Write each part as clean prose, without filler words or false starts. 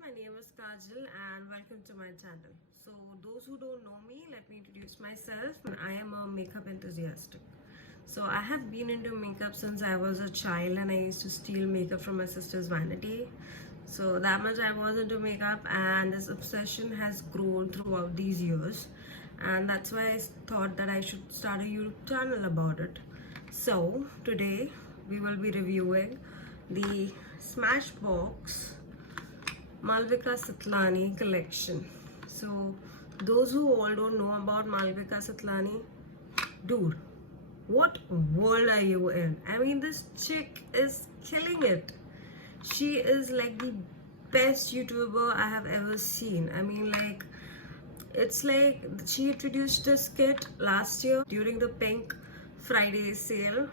my name is Kajal and welcome to my channel. So those who don't know me, let me introduce myself. I am a makeup enthusiast. So I have been into makeup since I was a child and I used to steal makeup from my sister's vanity. So that much I was into makeup, and this obsession has grown throughout these years, and that's why I thought that I should start a YouTube channel about it. So today we will be reviewing the Smashbox Malvika Satlani collection. So those who all don't know about Malvika Satlani, dude, what world are you in? I mean, this chick is killing it. She is like the best YouTuber I have ever seen. I mean, like, it's like she introduced this kit last year during the Pink Friday sale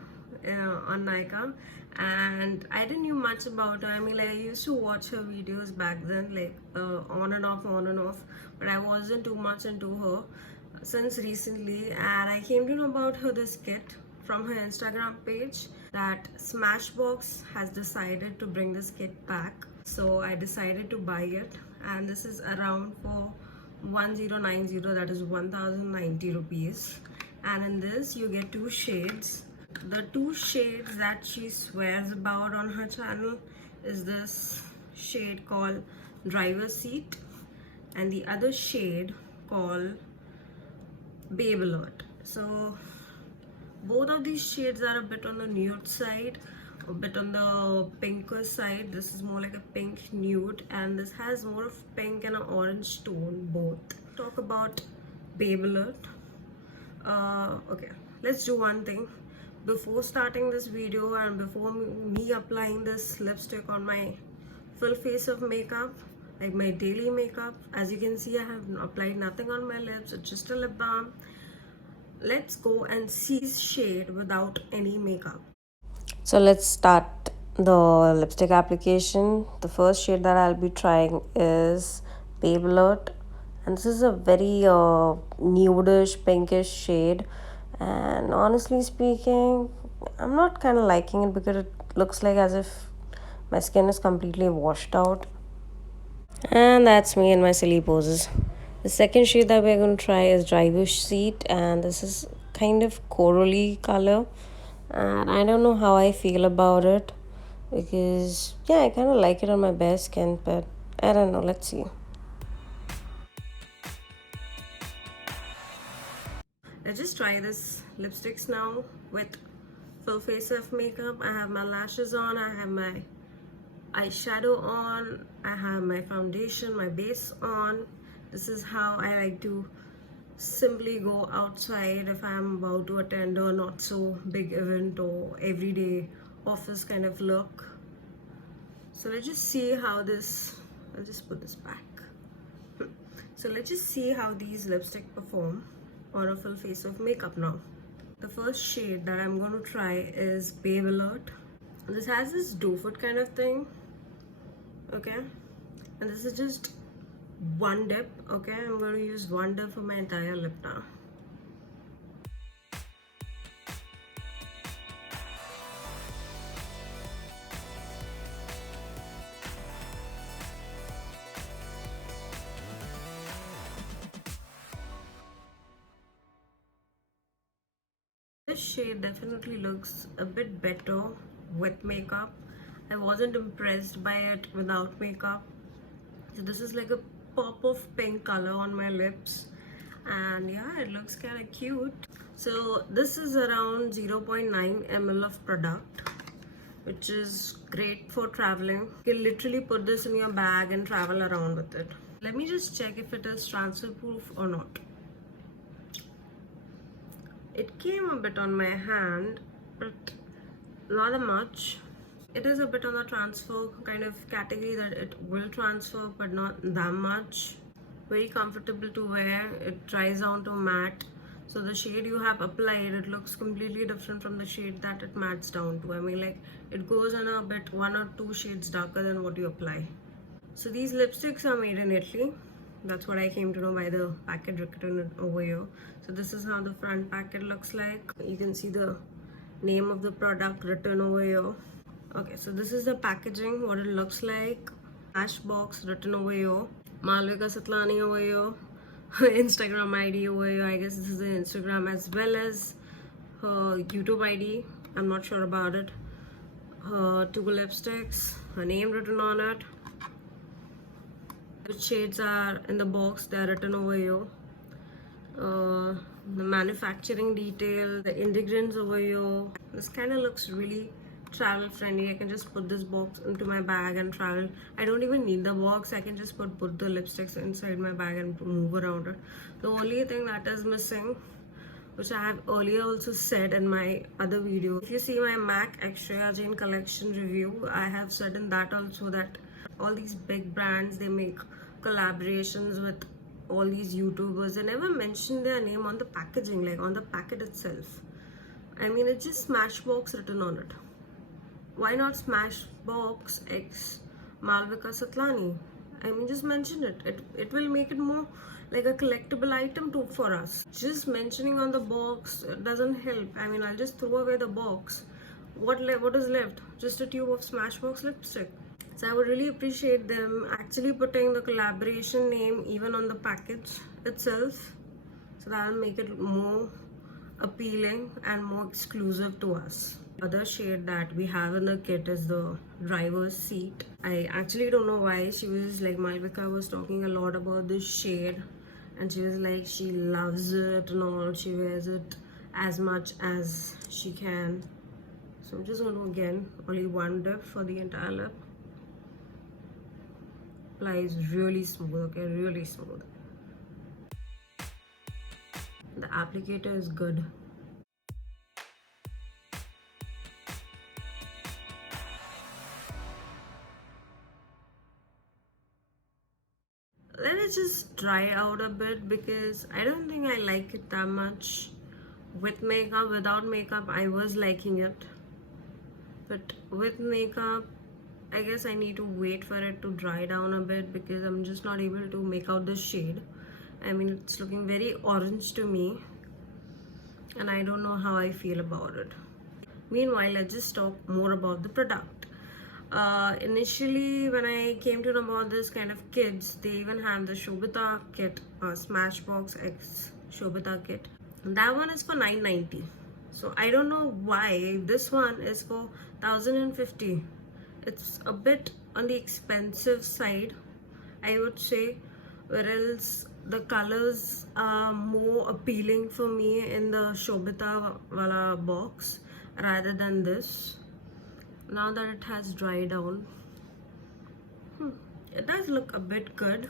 on Nika, and I didn't know much about her. I mean, like, I used to watch her videos back then, like on and off, but I wasn't too much into her since recently, and I came to know about her this kit from her Instagram page that Smashbox has decided to bring this kit back. So I decided to buy it, and this is around for 1090, that is 1090 rupees. And in this you get two shades. The two shades that she swears about on her channel is this shade called Driver Seat and the other shade called Babe Alert. So both of these shades are a bit on the nude side, a bit on the pinker side. This is more like a pink nude, and this has more of pink and an orange tone both. Talk about Babe Alert. Okay, let's do one thing. Before starting this video and before me applying this lipstick on my full face of makeup, like my daily makeup, as you can see, I have applied nothing on my lips. It's just a lip balm. Let's go and see this shade without any makeup. So let's start the lipstick application. The first shade that I'll be trying is Babe Alert, and this is a very nudish pinkish shade, and honestly speaking, I'm not kind of liking it because it looks like as if my skin is completely washed out. And that's me in my silly poses. The second shade that we're going to try is Driver's Seat, and this is kind of corally color. And I don't know how I feel about it because, yeah, I kind of like it on my bare skin, but I don't know. Let's see. Let's just try this lipsticks now with full face of makeup. I have my lashes on, I have my eyeshadow on, I have my foundation, my base on. This is how I like to simply go outside if I'm about to attend a not so big event or everyday office kind of look. So let's just see how this, I'll just put this back. So let's just see how these lipstick perform on a full face of makeup now. The first shade that I'm going to try is Babe Alert. This has this doe foot kind of thing, okay, and this is just one dip. Okay, I'm going to use one dip for my entire lip now. This shade definitely looks a bit better with makeup. I wasn't impressed by it without makeup. So this is like a pop of pink color on my lips, and yeah, it looks kind of cute. So this is around 0.9 ml of product, which is great for traveling. You can literally put this in your bag and travel around with it. Let me just check if it is transfer proof or not. It came a bit on my hand, but not that much. It is a bit on the transfer kind of category, that it will transfer but not that much. Very comfortable to wear. It dries down to matte. So the shade you have applied, it looks completely different from the shade that it mattes down to. I mean, like, it goes in a bit 1 or 2 shades darker than what you apply. So these lipsticks are made in Italy. That's what I came to know by the packet written over here. So this is how the front packet looks like. You can see the name of the product written over here. Okay, so this is the packaging, what it looks like. Smashbox written over here. Malvika Satlani over here. Instagram ID over here. I guess this is the Instagram as well as her YouTube ID. I'm not sure about it. Her two lipsticks, her name written on it. Which shades are in the box, they are written over here. The manufacturing detail, the ingredients over here. This kind of looks really travel friendly. I can just put this box into my bag and travel. I don't even need the box. I can just put the lipsticks inside my bag and move around it. The only thing that is missing, which I have earlier also said in my other video, if you see my MAC Extra Jane collection review, I have said in that also that all these big brands, they make collaborations with all these YouTubers. They never mention their name on the packaging, like on the packet itself. I mean, it's just Smashbox written on it. Why not Smashbox X Malvika Satlani? I mean, just mention it. It will make it more like a collectible item too for us. Just mentioning on the box doesn't help. I mean, I'll just throw away the box. What is left? Just a tube of Smashbox lipstick. So I would really appreciate them actually putting the collaboration name even on the package itself. So that will make it more appealing and more exclusive to us. Other shade that we have in the kit is the driver's seat. I actually don't know why she was like, Malvika was talking a lot about this shade and she was like she loves it and all, she wears it as much as she can. So I'm just going to again only one dip for the entire lip. Applies really smooth, okay, really smooth. The applicator is good. Let it just dry out a bit because I don't think I like it that much. With makeup, without makeup, I was liking it. But with makeup, I guess I need to wait for it to dry down a bit because I'm just not able to make out the shade. I mean, it's looking very orange to me and I don't know how I feel about it. Meanwhile, let's just talk more about the product. Initially, when I came to know about this kind of kits, they even have the Shobita kit, Smashbox X Shobita kit. And that one is for $9.90. So I don't know why this one is for $1,050. It's a bit on the expensive side, I would say, whereas the colors are more appealing for me in the Shobita wala box rather than this. Now that it has dried down, it does look a bit good.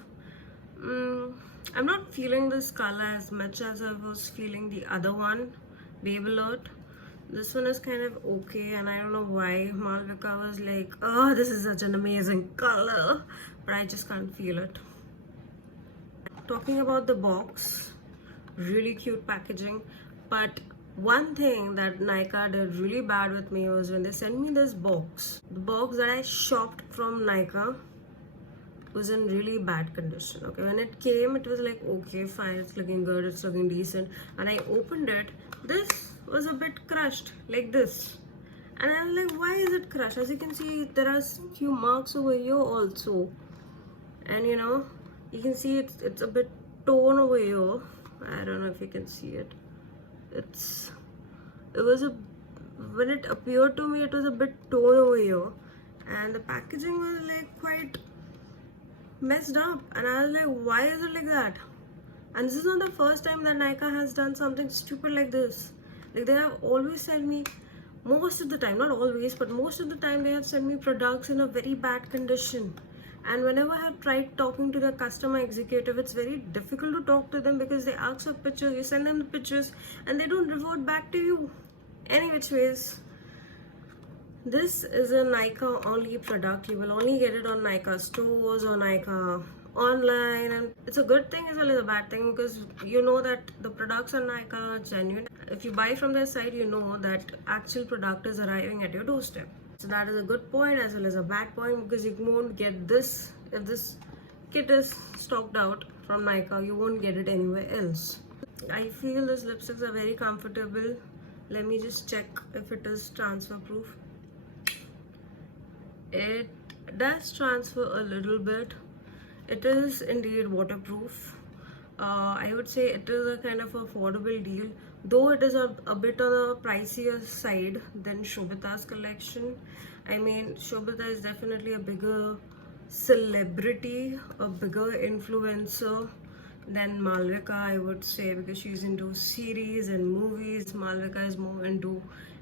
I'm not feeling this color as much as I was feeling the other one, Babe Alert. This one is kind of okay, and I don't know why Malvika was like, oh, this is such an amazing color, but I just can't feel it. Talking about the box, really cute packaging, but one thing that Nykaa did really bad with me was when they sent me this box. The box that I shopped from Nykaa was in really bad condition. Okay, when it came, it was like, okay, fine, it's looking good, it's looking decent, and I opened it. This was a bit crushed like this, and I was like, why is it crushed? As you can see, there are few marks over here also, and you know, you can see it's a bit torn over here. I don't know if you can see it. When it appeared to me, it was a bit torn over here, and the packaging was like quite messed up, and I was like, why is it like that? And this is not the first time that Nykaa has done something stupid like this. Like, they have always sent me, most of the time, not always, but most of the time, they have sent me products in a very bad condition. And whenever I have tried talking to the customer executive, it's very difficult to talk to them because they ask for pictures, you send them the pictures, and they don't revert back to you. Any which ways, this is a Nykaa only product. You will only get it on Nykaa stores or Nykaa online, and it's a good thing as well as a bad thing because you know that the products on Nykaa are genuine. If you buy from their site, you know that actual product is arriving at your doorstep. So that is a good point as well as a bad point because you won't get this if this kit is stocked out from Nykaa. You won't get it anywhere else. I feel these lipsticks are very comfortable. Let me just check if it is transfer proof. It It does transfer a little bit. It is indeed waterproof. I would say it is a kind of affordable deal, though it is a bit on a pricier side than Shobita's collection. I mean, Shobita is definitely a bigger celebrity, a bigger influencer than Malvika, I would say, because she's into series and movies. Malvika is more into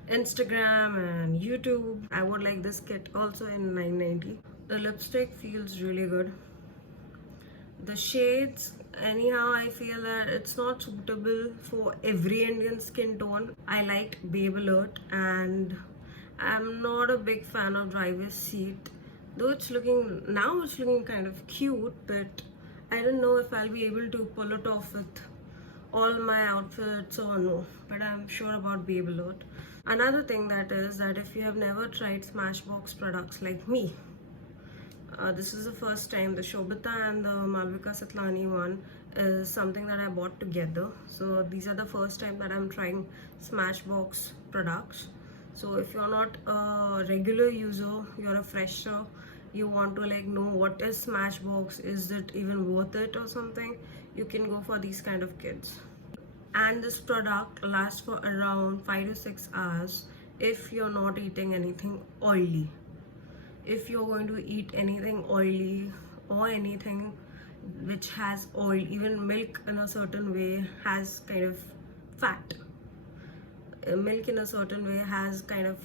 Instagram and YouTube. I would like this kit also in 990. The lipstick feels really good. The shades, anyhow, I feel that it's not suitable for every Indian skin tone. I liked Babe Alert, and I'm not a big fan of driver's seat, though it's looking kind of cute, but I don't know if I'll be able to pull it off with all my outfits or no, but I'm sure about Babe Alert. Another thing that is that if you have never tried Smashbox products like me, this is the first time. The Shobita and the Malvika Satlani one is something that I bought together. So these are the first time that I'm trying Smashbox products. So if you're not a regular user, you're a fresher, you want to like know what is Smashbox, is it even worth it or something, you can go for these kind of kits. And this product lasts for around 5 to 6 hours if you're not eating anything oily. If you're going to eat anything oily or anything which has oil, even milk in a certain way has kind of fat. Milk in a certain way has kind of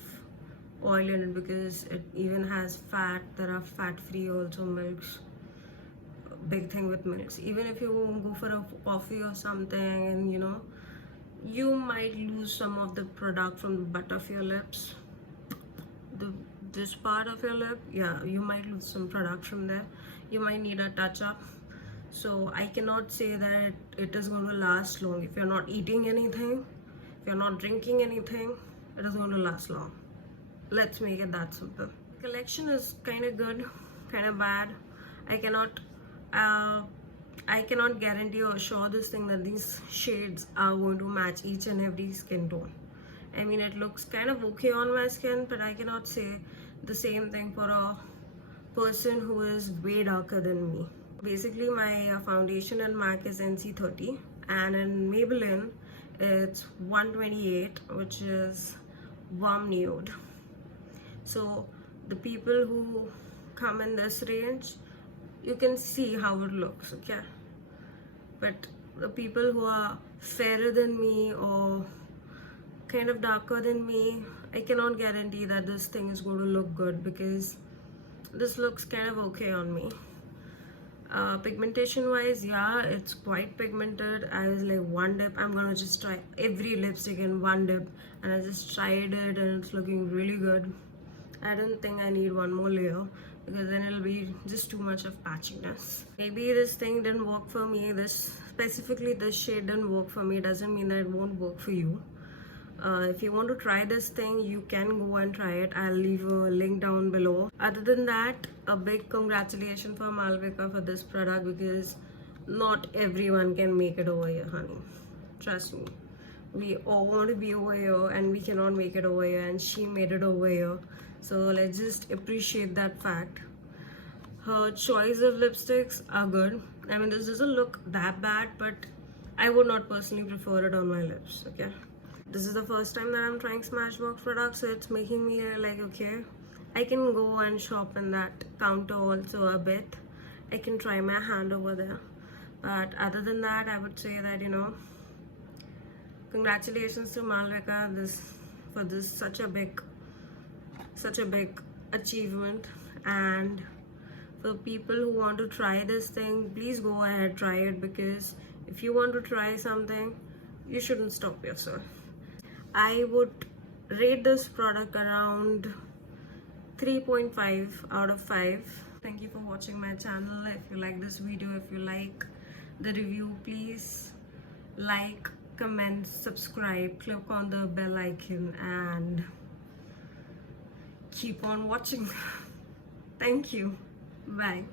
oil in it because it even has fat. There are fat-free also milks. Big thing with milks. Even if you go for a coffee or something, and you might lose some of the product from the butt of your lips. This part of your lip, yeah, you might lose some product from there. You might need a touch up. So I cannot say that it is going to last long. If you're not eating anything, if you're not drinking anything, it is going to last long. Let's make it that simple. Collection is kind of good, kind of bad. I cannot guarantee or assure this thing that these shades are going to match each and every skin tone. I mean, it looks kind of okay on my skin, but I cannot say the same thing for a person who is way darker than me. Basically, my foundation in MAC is NC30, and in Maybelline, it's 128, which is warm nude. So the people who come in this range, you can see how it looks, okay? But the people who are fairer than me or kind of darker than me, I cannot guarantee that this thing is going to look good because this looks kind of okay on me. Pigmentation wise, yeah, it's quite pigmented. I was like, one dip, I'm gonna just try every lipstick in one dip, and I just tried it and it's looking really good. I don't think I need one more layer because then it'll be just too much of patchiness. Maybe this thing didn't work for me, specifically this shade didn't work for me, doesn't mean that it won't work for you. If you want to try this thing, you can go and try it. I'll leave a link down below. Other than that, a big congratulations for Malvika for this product because not everyone can make it over here, honey. Trust me. We all want to be over here and we cannot make it over here, and she made it over here. So let's just appreciate that fact. Her choice of lipsticks are good. I mean, this doesn't look that bad, but I would not personally prefer it on my lips, okay? This is the first time that I'm trying Smashbox products, so it's making me like, okay, I can go and shop in that counter also a bit. I can try my hand over there. But other than that, I would say that, congratulations to Malvika for this such a big achievement. And for people who want to try this thing, please go ahead, try it, because if you want to try something, you shouldn't stop yourself. I would rate this product around 3.5 out of 5. Thank you for watching my channel. If you like this video, if you like the review, please like, comment, subscribe, click on the bell icon, and keep on watching. Thank you. Bye.